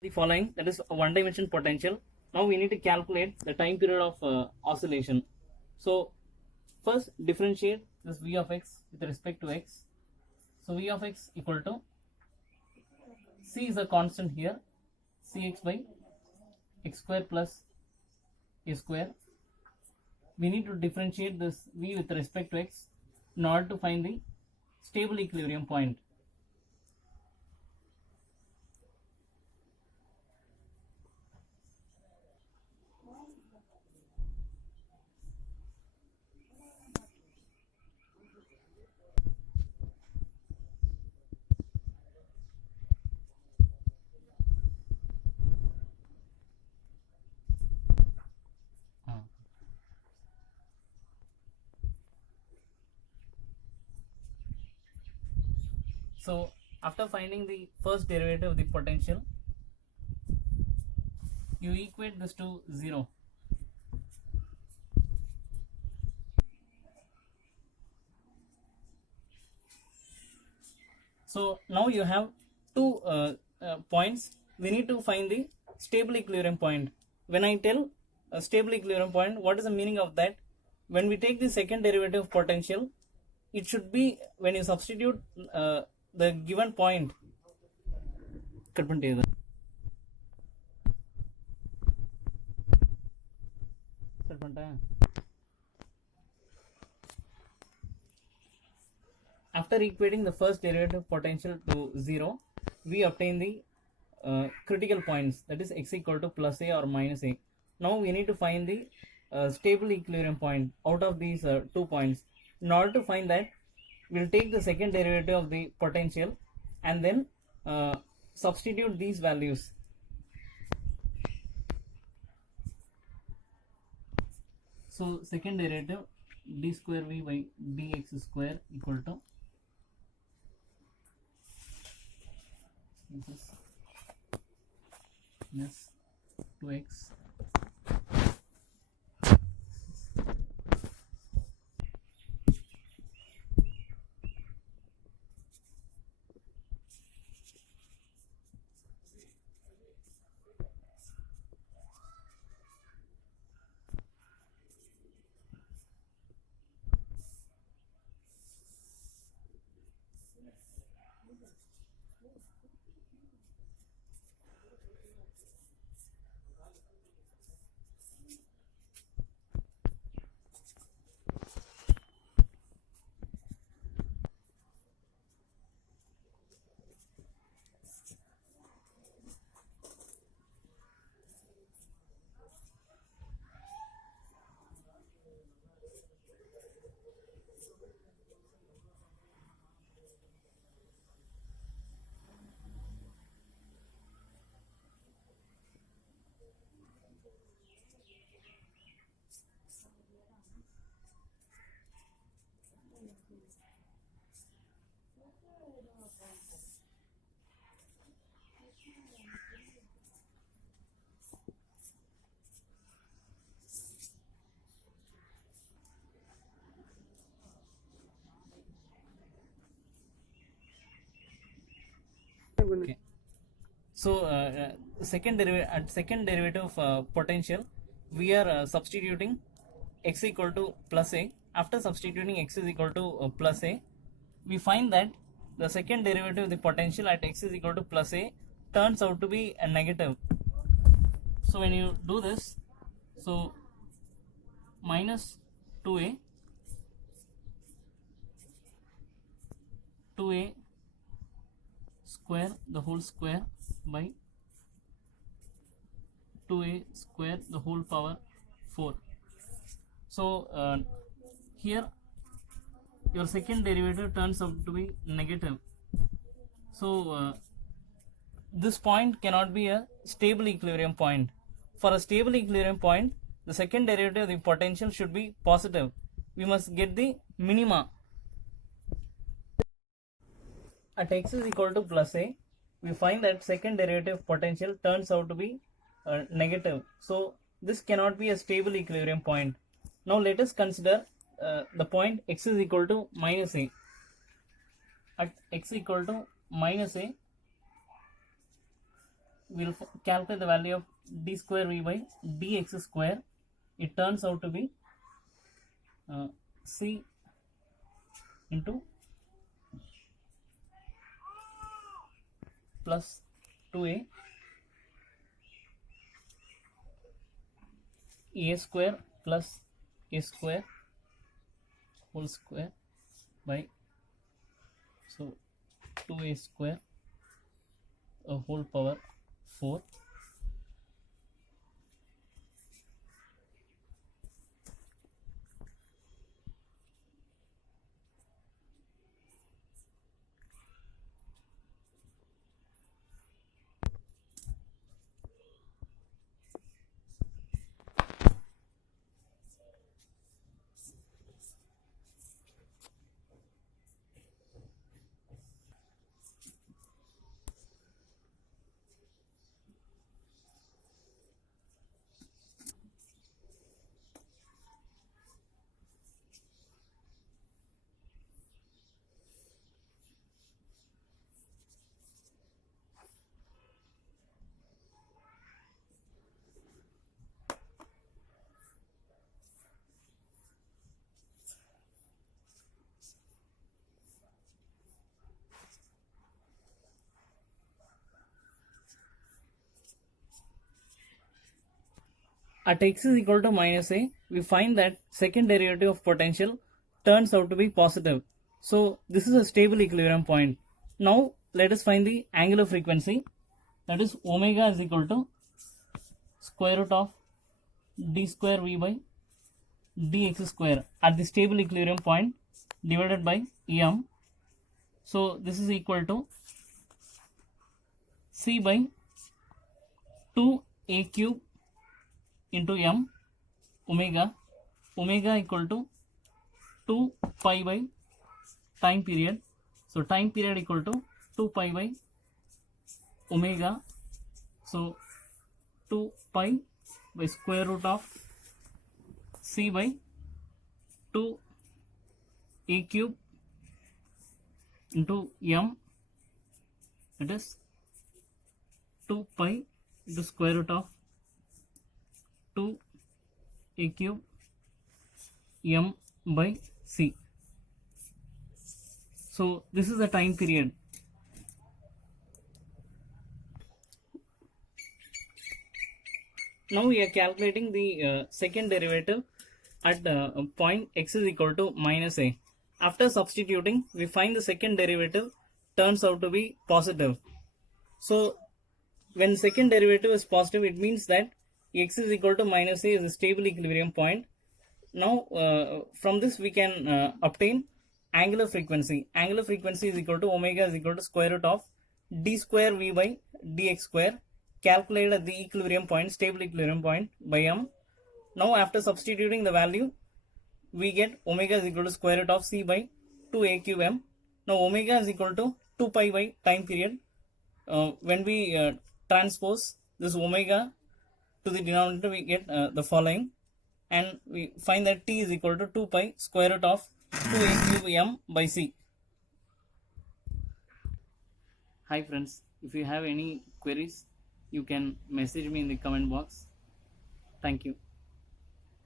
The following, that is a one dimension potential. Now we need to calculate the time period of oscillation. So first differentiate this v of x with respect to x. So v of x equal to c is a constant here, cx by x square plus a square. We need to differentiate this v with respect to x in order to find the stable equilibrium point. So after finding the first derivative of the potential, you equate this to 0. So now you have two points. We need to find the stable equilibrium point. When I tell a stable equilibrium point, what is the meaning of that? When we take the second derivative of potential, it should be when you substitute the given point. Cut பண்ணிட்டே After equating the first derivative potential to 0, we obtain the critical points, that is x equal to plus a or minus a. Now we need to find the stable equilibrium point out of these 2 points. In order to find that, we'll take the second derivative of the potential and then substitute these values. So second derivative, d square v by dx square equal to this 2x Okay. So second derivative of potential, we are substituting x equal to plus a. After substituting x is equal to plus a, we find that the second derivative of the potential at x is equal to plus a turns out to be a negative. So when you do this, so minus 2a 2a square the whole square by 2a square the whole power 4. So here your second derivative turns out to be negative. So this point cannot be a stable equilibrium point. For a stable equilibrium point, the second derivative of the potential should be positive. We must get the minima. At x is equal to plus a, we find that second derivative potential turns out to be negative. So this cannot be a stable equilibrium point. Now let us consider the point x is equal to minus a. At x equal to minus a, we'll calculate the value of d square v by dx square. It turns out to be c into plus 2a a square plus a square whole square by, so 2a square a whole power 4. At x is equal to minus a, we find that second derivative of potential turns out to be positive. So this is a stable equilibrium point. Now let us find the angular frequency, that is omega is equal to square root of d square v by dx square at the stable equilibrium point divided by m. So this is equal to c by 2a cube into m omega equal to 2 pi by time period. So time period equal to 2 pi by omega. So 2 pi by square root of c by 2 a cube into m, that is 2 pi into square root of 2 a cube m by c. So this is the time period. Now we are calculating the second derivative at point x is equal to minus a. After substituting, we find the second derivative turns out to be positive. So when second derivative is positive, it means that x is equal to minus a is a stable equilibrium point. Now from this we can obtain angular frequency. Angular frequency is equal to omega is equal to square root of d square v by dx square calculated at the equilibrium point, stable equilibrium point by m. Now after substituting the value, we get omega is equal to square root of c by 2 a cube m. Now omega is equal to 2 pi by time period. When we transpose this omega to the denominator, we get the following, and we find that t is equal to 2 pi square root of 2 a cube m by c. Hi friends, if you have any queries, you can message me in the comment box. Thank you.